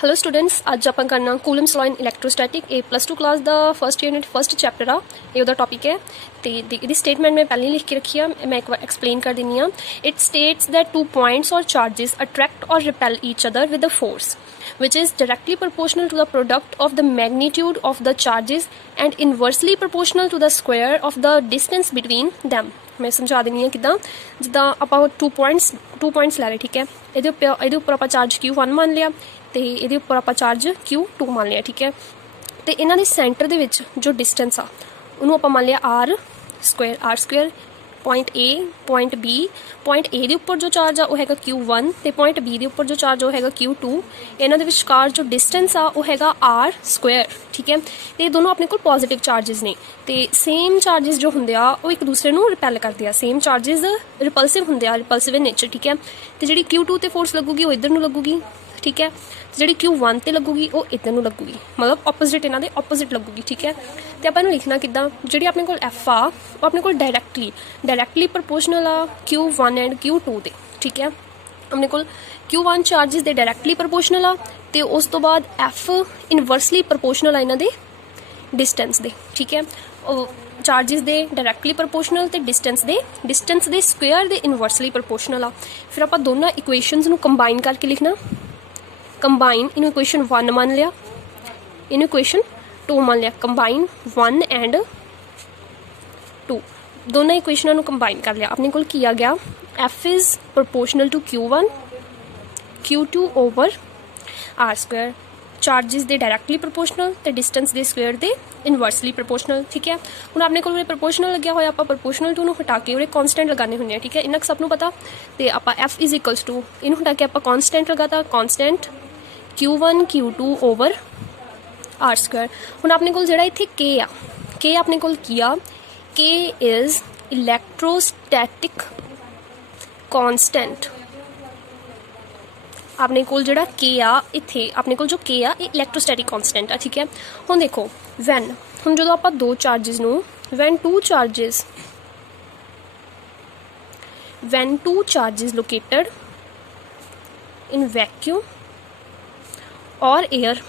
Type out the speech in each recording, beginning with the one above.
Hello students, अज आप करना कूलम्स लॉ इन इलैक्ट्रोस्टैटिक ए +2 क्लास का फर्स्ट यूनिट फर्स्ट चैप्टर आ ये उहदा टॉपिक है। तो ये स्टेटमेंट मैं पहले लिख के रखी है, मैं एक बार एक्सप्लेन कर देनी हाँ। इट स्टेट्स दैट 2 पॉइंट्स और चार्जेस अट्रैक्ट और repel each other with the force which is directly proportional to the product of the magnitude of the charges and inversely proportional to the square of the distance between them। मैं समझा देनी है किदा जिदा आप 2 points लै रहे, ठीक है। ये उपर आप चार्ज Q1 मान लिया तो ये उपर आप चार्ज Q2 मान लिया, ठीक है। तो इन्हों के सेंटर दे विच जो डिस्टेंस आ उन्होंने आप मान लिया R square point A point B. Point A के उपर जो चार्ज आ वो है Q1 तो पॉइंट बी के उपर जो चार्ज वो है Q2। इन्हों के विचकार जो डिस्टेंस आ वो है आर स्क्वेयर, ठीक है। तो ये दोनों अपने को पॉजिटिव चार्जिज ने तो सेम चार्जिज जो होंगे आ वो एक दूसरे को रिपेल करते हैं। सेम चार्जिज रिपल्सिव होंगे आ, रिपल्सिव इन नेचर, ठीक है। तो जी Q2 ते फोर्स लगूगी वो इधर को लगूगी, ठीक है। जी Q1 ते लगूगी वो इधर को लगूगी, मतलब ऑपोजिट इन्हों के ऑपोजिट लगूगी, ठीक है। तो आप लिखना किदा जी अपने को एफ आ वो अपने को directly proportional uh Q1 and Q2 ते, ठीक है। अपने को Q1 चार्जिस दे डायरैक्टली प्रपोर्शनल आ तो उस तो बाद एफ इनवर्सली प्रपोर्शनल आ इन्हों के डिस्टेंस दे, ठीक है। चार्जिस दे डायरैक्टली प्रपोर्शनल तो डिस्टेंस दे स्क्वेयर दे इनवर्सली प्रपोर्शनल आ। फिर आप दोनों इक्वेशनस नूं कंबाइन करके लिखना। कंबाइन इन इक्वेशन 1 मान लिया, इन इक्वेशन 2 मान लिया। कंबाइन 1 एंड 2 दोनों इक्वेशनों को कंबाइन कर लिया। अपने को किया गया F is proportional to Q1 Q2 over R square. Charges दे डायरैक्टली प्रपोर्शनल तो डिस्टेंस दे स्क्वेयर दे इनवर्सली प्रपोर्शनल, ठीक है। हूँ अपने को प्रपोर्शनल लग्या होया आप प्रपोर्शनल टू हटा के उन्हें कॉन्सटेंट लगाने होंगे, ठीक है। इन्ना सबनों पता तो आप एफ इज़ इक्वल्स टू इन हटा के आप कॉन्सटेंट लगाता constant Q1 Q2 over are square. हूँ अपने को जो इतने के अपने को किया के इज़ इलैक्ट्रोस्टैटिक कॉन्सटेंट। अपने को जो के आ इत्थे अपने को जो के आ इलैक्ट्रोस्टैटिक कॉन्सटेंट आ, ठीक है। हम देखो वैन हम जो आप दो चार्जिज नूं when two charges located in vacuum और air.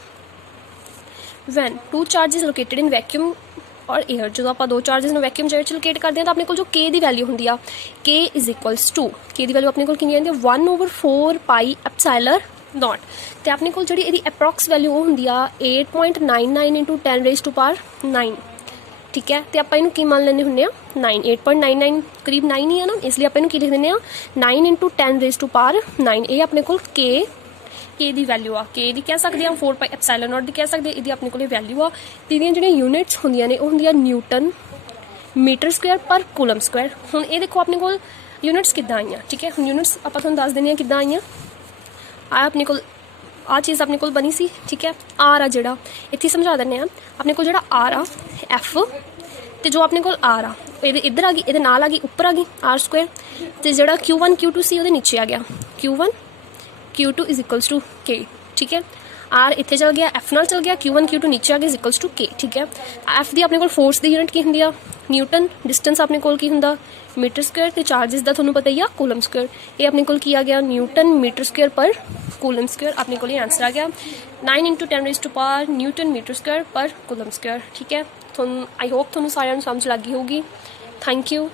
When two charges located in vacuum और एयर जो आप दो चार्जिज वैक्यूम जेयर च लोकेट करते हैं तो अपने को जो के की वैल्यू होंगी आ के इज़ इक्वल्स टू के की वैल्यू अपने को कितनी आती है 1/4 पाई एप्सिलॉन नॉट। तो अपने को जी एप्रॉक्स वैल्यू वो होंगी आ 8.99 इंटू 10⁻⁹, ठीक है। तो आप इनू की मान लेने होंगे 9 8.99 करीब 9 ही है ना, इसलिए आप इनू की लिख दें 9 इंटू 10⁻⁹। ये अपने को के दी वैल्यू आ के दी कह सकते हैं 4 पाई एप्सिलॉन नॉट दी कह सकते हैं। ये अपने को वैल्यू आ तीन जो यूनिट्स होंगे ने होंगे न्यूटन मीटर स्क्वेयर पर कूलम स्क्वेयर। हूँ ये देखो अपने को यूनिट्स किदा आई, ठीक है। हम यूनिट्स आप दस दें कि आई आ अपने को आ चीज़ अपने को बनी सी, ठीक है। आर आ जोड़ा इतने समझा दें अपने को जो आर आ एफ तो जो अपने को आर आ इधर आ गई ये नाल आ गई उपर आ गई आर स्क्वेयर तो जो Q1 Q2 सी वो नीचे आ गया Q1 Q2 is equals to के, ठीक है। आर इतने चल गया एफ नाल चल गया Q1 Q2 नीचे आ गया इज इक्वल्स टू के, ठीक है। एफ दी अपने को फोर्स की यूनिट की होंगी न्यूटन, डिस्टेंस अपने को होंगे मीटर स्क्वेयर तो चार्जिस का थोड़ा पता ही आ कूलम स्क्वेयर। ये अपने को किया गया न्यूटन मीटर स्क्वेयर पर कूलम स्क्वेयर। अपने को आंसर आ गया 9 इंटू 10⁻⁴ न्यूटन मीटर स्क्वेयर पर कूलम स्क्वेयर, ठीक है। आई होप थोड़ा सारे समझ लग गई होगी। Thank you.